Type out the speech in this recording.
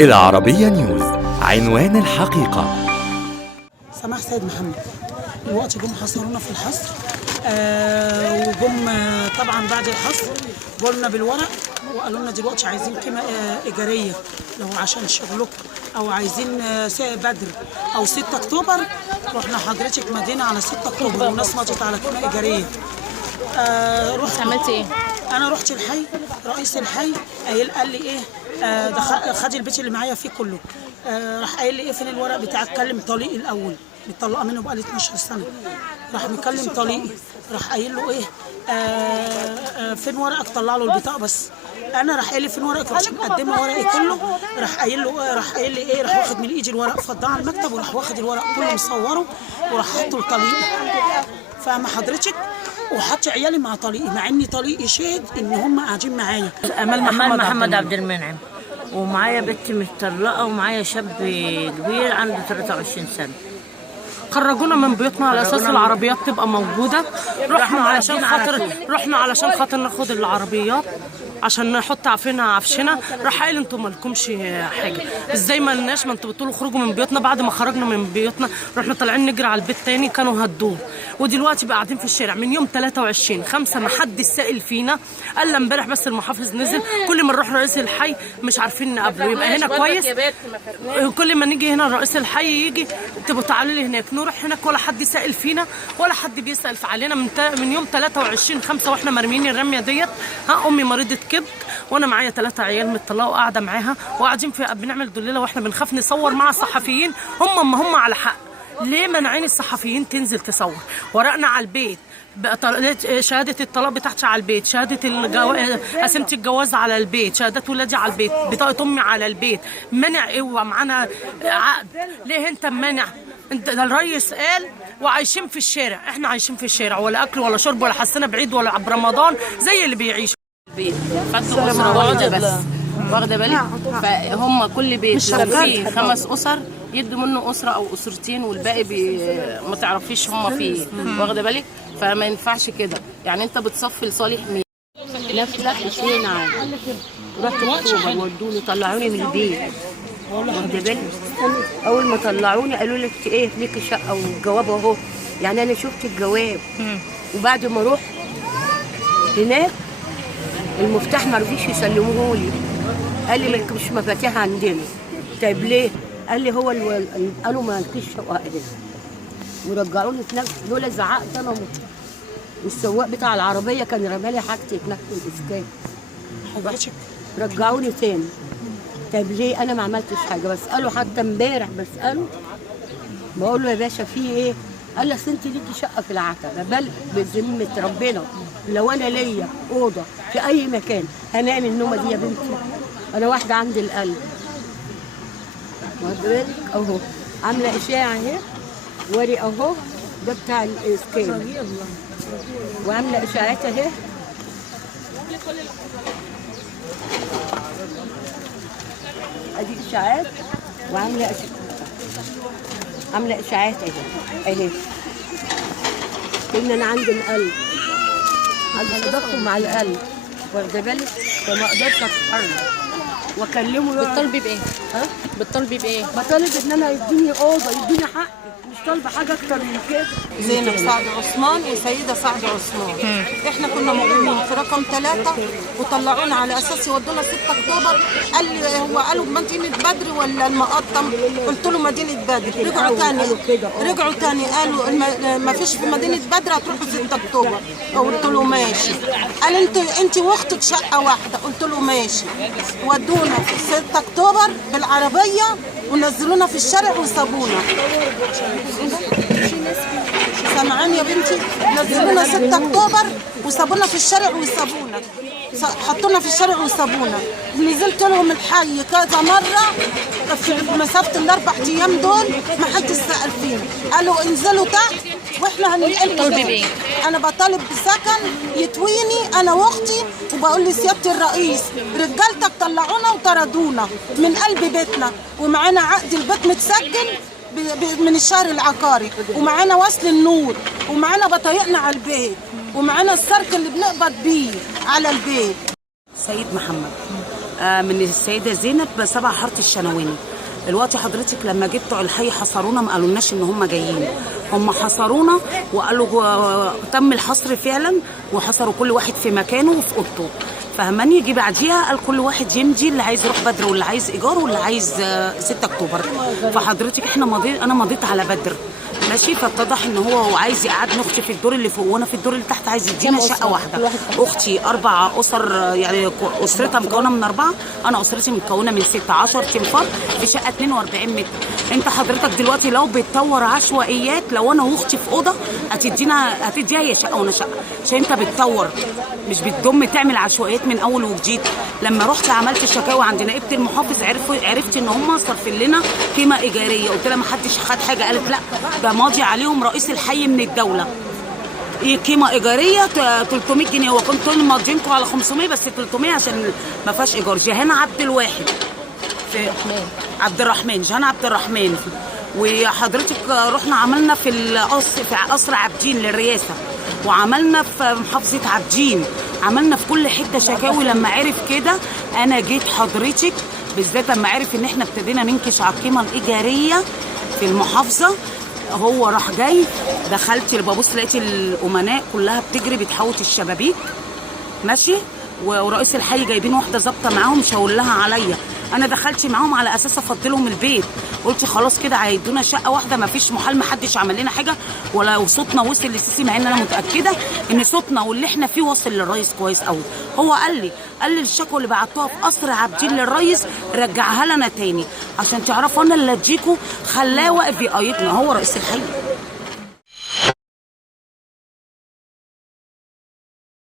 العربية نيوز. عنوان الحقيقة. سماح سيد محمد. دلوقتي جم حصرونا في الحصر، وجم طبعا بعد الحصر قلنا بالورق وقالوا لنا دلوقتي عايزين قيمه ايجاريه لو عشان شغلكم، او عايزين بدر او 6 اكتوبر. رحنا حضرتك مدينه على 6 اكتوبر والناس مضت على قيمه ايجاريه. رحت عملت ايه؟ انا رحت الحي، رئيس الحي قال لي ايه، خد البيت اللي معايا فيه كله، راح قايل لي ايه فين الورق بتاعك؟ كلم طليقي الاول، متطلقه منه بقالي 12 سنه. راح مكلم طليقي، راح قايل له ايه، فين ورقك؟ طلع له البطاقه بس. انا راح قايل لي فين ورقك؟ رحت مقدمه ورقي كله. راح قايل لي ايه، راح واخد من ايدي الورق فضاه على المكتب، وراح واخد الورق كله مصوره وراح حاطه لطليقي. فاهمه حضرتك؟ وحط عيالي مع طليقي، مع اني طليقي شهد ان هم قاعدين معايا. امال محمد عبد المنعم، ومعايا بنت متطلقه، ومعايا شاب كبير عنده 23 سنه. خرجونا من بيوتنا على اساس العربيات تبقى موجوده. رحنا علشان خاطر ناخد العربيات عشان نحط عفشنا. راح قايل انتوا مالكمش حاجه، ازاي ما لناش؟ ما انتوا بتقولوا خرجوا من بيوتنا. بعد ما خرجنا من بيوتنا رحنا طالعين نجري على البيت تاني، كانوا هدوه. ودلوقتي بقى قاعدين في الشارع من يوم 23/5. ما حدش سائل فينا. قال امبارح بس المحافظ نزل، كل ما نروح رئيس الحي مش عارفين نقابله. يبقى هنا كويس، كل ما نيجي هنا رئيس الحي يجي تبقوا تعالوا لي هناك، نروح هناك ولا حد سائل فينا ولا حد بيسال علينا. من يوم 23/5 واحنا مرميين الرميه ديت. امي مريضه كبد وانا معايا 3 عيال متطلقه وقاعده معاها، وقاعدين بنعمل دليله، واحنا بنخاف نصور مع الصحفيين. هم على حق. ليه منعين الصحفيين تنزل تصور؟ ورقنا على البيت، شهاده الطلاق بتاعتي على البيت، شهاده قسيمه الجواز على البيت، شهادات ولادي على البيت، بطاقه امي على البيت. منع ايه ومعانا عقد؟ ليه انت مانع؟ انت ده الريس قال وعايشين في الشارع. احنا عايشين في الشارع، ولا اكل ولا شرب ولا حسنا بعيد ولا برمضان زي اللي بيعيشوا. فاتوا اسره واحده بس، واخده بالك؟ فهم كل بيت لو فيه 5 اسر يدوا منه اسره او اسرتين، والباقي ما تعرفيش هم فيه، واخده بالك؟ فما ينفعش كده. يعني انت بتصفي لصالح مين؟ نفلة حسين عادي. رحت اكتوبر ودوني طلعوني من البيت، واخده بالك؟ اول ما طلعوني قالوا لك ايه ليكي شقه والجواب اهو. يعني انا شفت الجواب، وبعد ما رحت هناك المفتاح ما رضيش يسلموه لي. قال لي مالكش مفاتيح عندنا. طيب ليه؟ قال لي هو قالوا ما لكيش شقه هنا، ورجعوني في نفس دول. زعقت انا والسواق بتاع العربيه كان رمالي حاجتي هناك في الاسكان. حضرتك رجعوني تاني. طيب ليه؟ انا ما عملتش حاجه. بساله حتى امبارح، بساله بقول له يا باشا في ايه؟ قال لي اصل انت ليكي شقه في العتبه. بل بذمه ربنا لو انا ليا اوضه في اي مكان هنام النومه دي يا بنتي. انا واحده عندي القلب، واخده بالك؟ اهو عامله اشاعه اهي، وري اهو ده بتاع الاسكان، وعامله اشاعات اهي. ادي اشاعات، وعامله عامله اشاعات اهي ان انا عندي القلب، عندي تضخم على القلب، واخده بالك؟ فما اقدرش اتحرك واكلمه. بتطالبي بايه؟ بتطالبي بايه؟ بطالب ان انا يديني اوضه، يديني حق، مش طالبه حاجه اكتر من كده. زينب سعد عثمان وسيدة سعد عثمان. احنا كنا مقيمين في رقم 3 وطلعونا على اساس يودونا 6 اكتوبر. قال لي هو قالوا مدينة بدر ولا المقطم؟ قلت له مدينة بدر. رجعوا تاني قالوا ما فيش في مدينة بدر، هتروحوا 6 اكتوبر. قلت له ماشي. قال انت واختك شقة واحدة. قلت له ماشي. ودونا 6 اكتوبر بالعربية ونزلونا في الشارع وسابونا. سامعاني يا بنتي؟ نزلونا 6 اكتوبر وسابونا في الشارع وسابونا، حطونا في الشارع وسابونا. نزلت لهم الحي كذا مره في مسافه ال4 ايام دول، ما حدش سأل فينا. قالوا انزلوا تحت واحنا هننقل. انا بطالب بسكن يتويني انا واختي، وبقول لسياده الرئيس رجالتك طلعونا وطردونا من قلب بيتنا، ومعانا عقد البيت متسجل من الشهر العقاري، ومعانا وصل النور، ومعانا بطايقنا على البيت، ومعانا السرك اللي بنقبض بيه على البيت. سيد محمد من السيده زينب 7 حاره الشناويني. دلوقتي حضرتك لما جه بتوع الحي حصرونا ما قالولناش ان هم جايين، هم حصرونا وقالوا تم الحصر فعلا، وحصروا كل واحد في مكانه وفي اوضته. فهماني يجي بعديها قال كل واحد يمضي، اللي عايز يروح بدر واللي عايز ايجار واللي عايز 6 اكتوبر. فحضرتك انا مضيت على بدر ماشي. فاتضح ان هو عايز يقعدني اختي في الدور اللي فوق وانا في الدور اللي تحت، عايز يدينا شقه واحده. اختي 4 اسر، يعني اسرتها مكونه من 4، انا اسرتي مكونه من 6، 10 تنفار في شقه 42 متر. انت حضرتك دلوقتي لو بتطور عشوائيات، لو انا واختي في اوضه هتديها هي شقه وانا شقه، عشان انت بتطور مش بتضم تعمل عشوائيات من اول وجديد. لما رحت عملت شكاوى عند نائبه المحافظ عرفت ان هم صارفين لنا قيمه ايجاريه. قلت لها ما حدش خد حاجه، قالت لا ده ماضي عليهم رئيس الحي من الدوله قيمه ايجاريه 300 جنيه، وكنت ماضيينكم على 500 بس 300 عشان ما فيهاش ايجار. جهانه عبد الواحد في عبد الرحمن، جهانه عبد الرحمن. وحضرتك رحنا عملنا في قصر عابدين للرئاسه، وعملنا في محافظه عابدين، عملنا في كل حته شكاوي. لما عرف كده انا جيت حضرتك بالذات، لما عرف ان احنا ابتدينا ننكش على القيمه الايجاريه في المحافظه، هو راح جاي. دخلت ببص لقيت الامناء كلها بتجري بتحوط الشبابيك ماشي، ورئيس الحي جايبين واحده ظابطه معاهم شاور لها عليا. انا دخلت معاهم على اساس افضلهم البيت، قلت خلاص كده هيدونا شقه واحده، ما فيش محال، ما حدش عمل لنا حاجه ولا صوتنا وصل للسيسي، مع ان انا متاكده ان صوتنا واللي احنا فيه واصل للرئيس كويس قوي. هو قال لي الشكوى اللي بعتوها في قصر عابدين للرئيس رجعها لنا تاني عشان تعرفوا انا اللي اديكوا، خلاه واقف بيقايدنا، هو رئيس الحي.